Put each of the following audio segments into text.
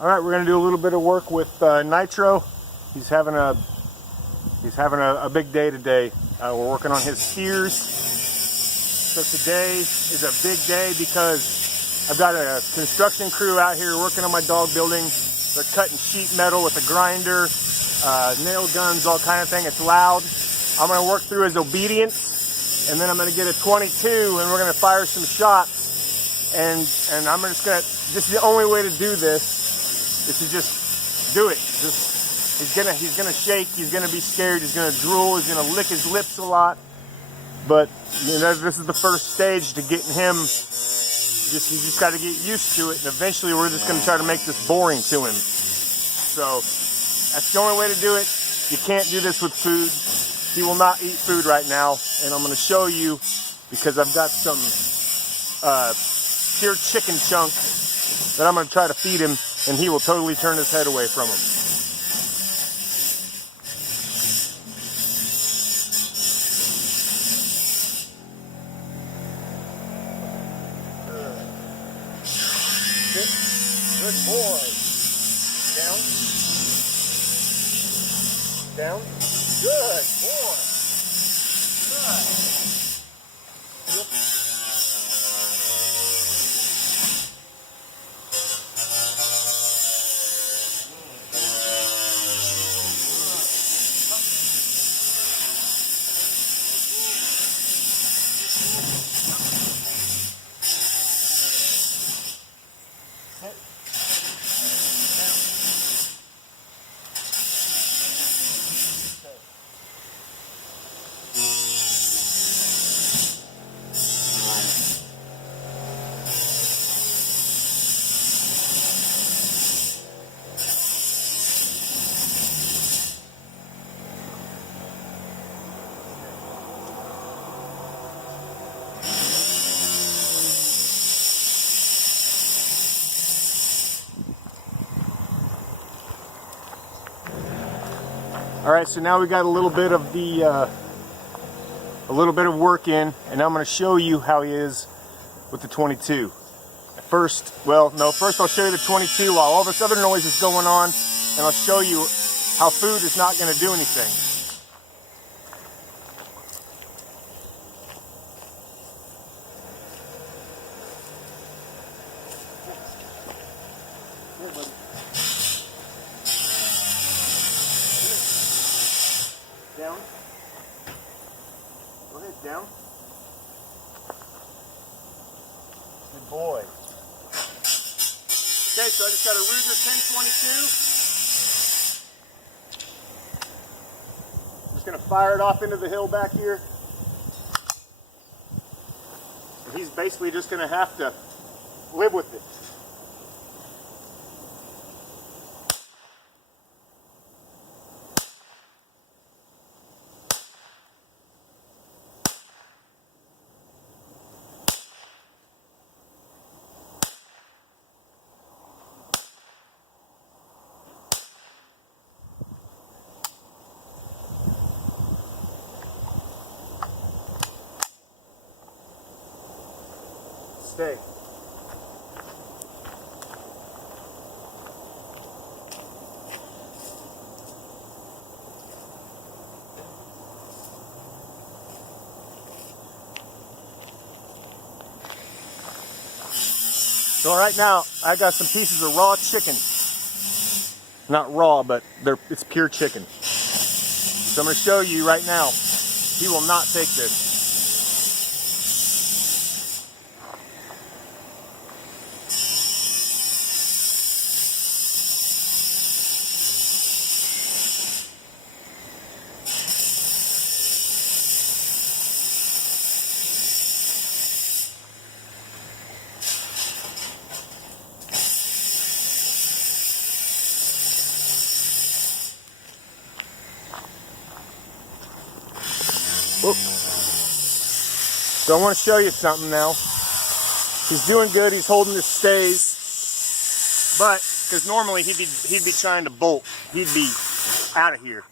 All right, we're going to do a little bit of work with Nitro. He's having a big day today. We're working on his steers. So today is a big day because I've got a construction crew out here working on my dog building. They're cutting sheet metal with a grinder, nail guns, all kind of thing. It's loud. I'm going to work through his obedience, and then I'm going to get a 22, and we're going to fire some shots. And I'm just going to. This is the only way to do this. Is to just do it. He's gonna shake. He's gonna be scared. He's gonna drool. He's gonna lick his lips a lot. But you know, this is the first stage to getting him. You just got to get used to it, and eventually we're just gonna try to make this boring to him. So that's the only way to do it. You can't do this with food. He will not eat food right now, and I'm gonna show you because I've got some cured chicken chunk that I'm gonna try to feed him. And he will totally turn his head away from him. Good boy. Down. Down. Good boy. Good. Yep. All right, so now we got a little bit of work in, and I'm going to show you how he is with the 22. First I'll show you the 22 while all this other noise is going on, and I'll show you how food is not going to do anything. Down. Go ahead, down. Good boy. Okay, so I just got a Ruger 1022. I'm just going to fire it off into the hill back here. And he's basically just going to have to live with it. Stay. So right now, I got some pieces of raw chicken. Not raw, but it's pure chicken. So I'm going to show you right now. He will not take this. Whoop. So I want to show you something now. He's doing good. He's holding his stays, but because normally he'd be trying to bolt. He'd be out of here.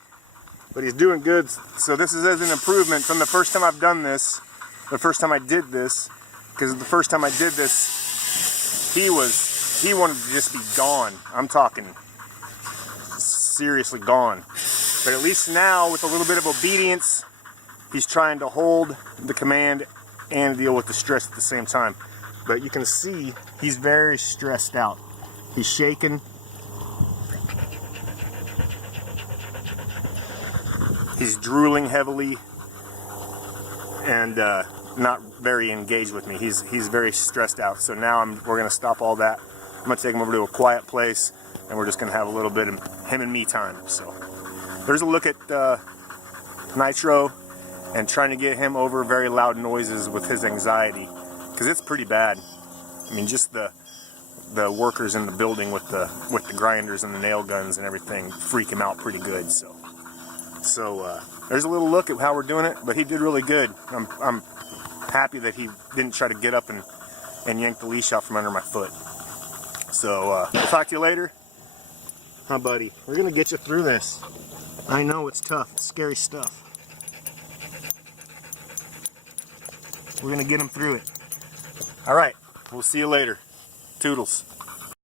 But he's doing good. So this is as an improvement from the first time I've done this. The first time I did this, because the first time I did this, he was he wanted to just be gone. I'm talking seriously gone. But at least now, with a little bit of obedience, he's trying to hold the command and deal with the stress at the same time. But you can see he's very stressed out. He's shaking. He's drooling heavily and not very engaged with me. He's very stressed out. So now we're going to stop all that. I'm going to take him over to a quiet place, and we're just going to have a little bit of him and me time. So there's a look at Nitro and trying to get him over very loud noises with his anxiety, because it's pretty bad. I mean, just the workers in the building with the grinders and the nail guns and everything freak him out pretty good. So there's a little look at how we're doing it, but he did really good. I'm happy that he didn't try to get up and yank the leash out from under my foot. So we'll talk to you later. Huh, buddy? We're gonna get you through this. I know it's tough. It's scary stuff. We're gonna get him through it. All right. We'll see you later. Toodles.